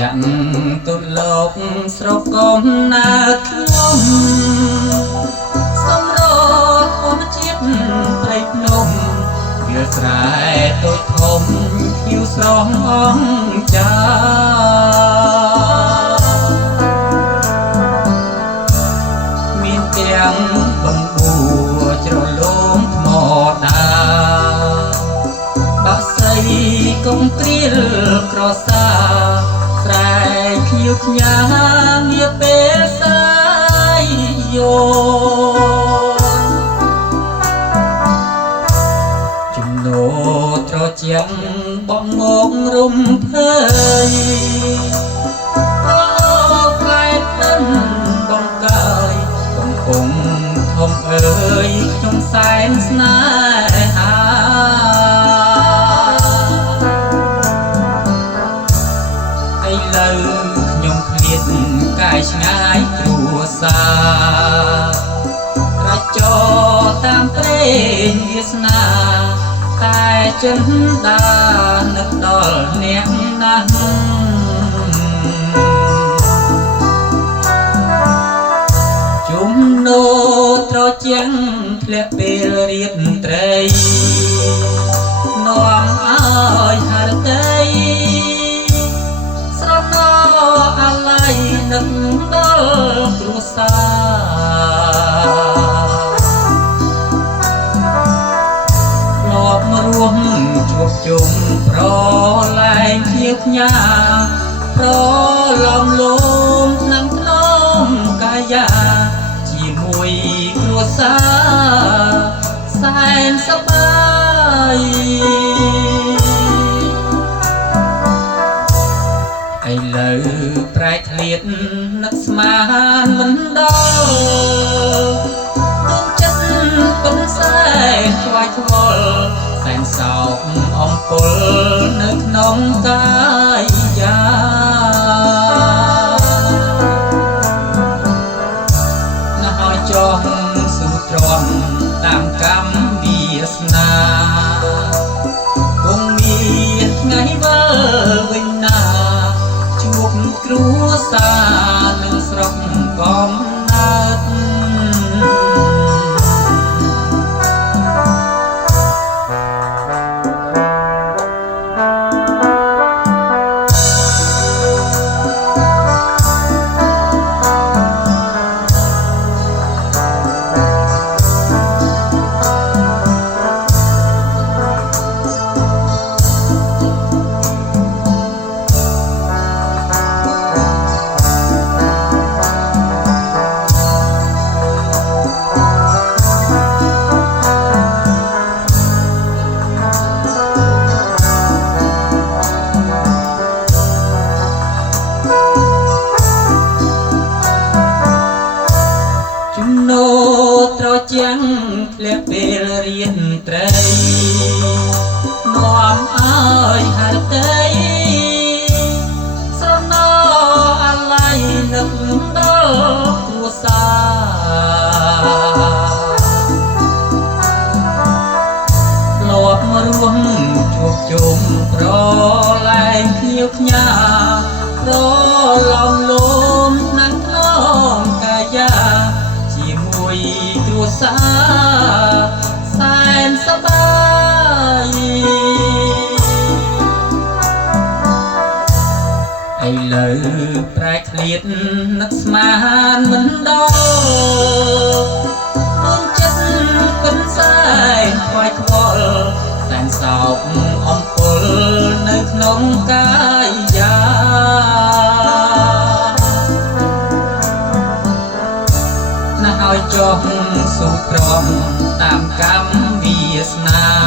จังตุลกสรกมนาខ្ញុំសំរកអមជាតិព្រៃភ្នំវាស្រែតូចធំខៀវស្រស់អងចាមានទាំងបំបួជ្រលងថ្មដាបាក់សីកុំព្រាលក្រសាស្រែខៀវខ្ញាងារពេលសាយយោចំណូត្រជាំងបងមករុំភើយអូផ្លែផ្លិនបងកាយកំពុងធំអើយខ្ញុំសែនស្នេហាខ្ញុំឃ្លាតកាយឆ្ងាយគ្រួសារក្រចោតាមព្រេងវាសនាតែចិនដានឹកដល់អ្នកណាស់ជំនោត្រជាំងធ្លាក់ពេលរៀបត្រីនាំឲ្យហរតីអាឡ័យនឹកដល់គ្រួសារធ្លាប់មករួមជួបជុំប្រឡែងខៀវខ្ញាប្រឡំលោមនឹងថ្នមកាយាជាមួយគ្រួសារសែនសប្បាយឥឡូវប្រែឃ្លាតនឹកស្មានមិនដល់ទុំចិត្តពឹងសែនខ្វាយខ្វល់សែនសោកអំពុលនៅក្នុងកាយាណាស់ឲ្យចង់ស៊ូទ្រាំតាមកម្មវាសនាគង់មានថ្ងៃវិលវិញណាគ្រួសារនឹងស្រុកកំណើតត្រជាំងធ្លាក់ពេលរៀនត្រីនាំឲ្យហរតីស្រណោអាឡ័យនឹកដល់គ្រួសារធ្លាប់មករួមជួបជុំប្រឡែងខៀវខ្ញាប្រឡំលោមនឹងថ្នមកាយាជាមួយគ្រួសារសែនសប្បាយឥឡូវប្រែឃ្លាតនឹកស្មានមិនដល់ដួងចិត្តពិនសែនខ្វាយខ្វល់សែនសោកអំពុលនៅក្នុងកាយាណាស់ឲ្យចុះស៊ូទ្រាំតាមកម្មវាសនា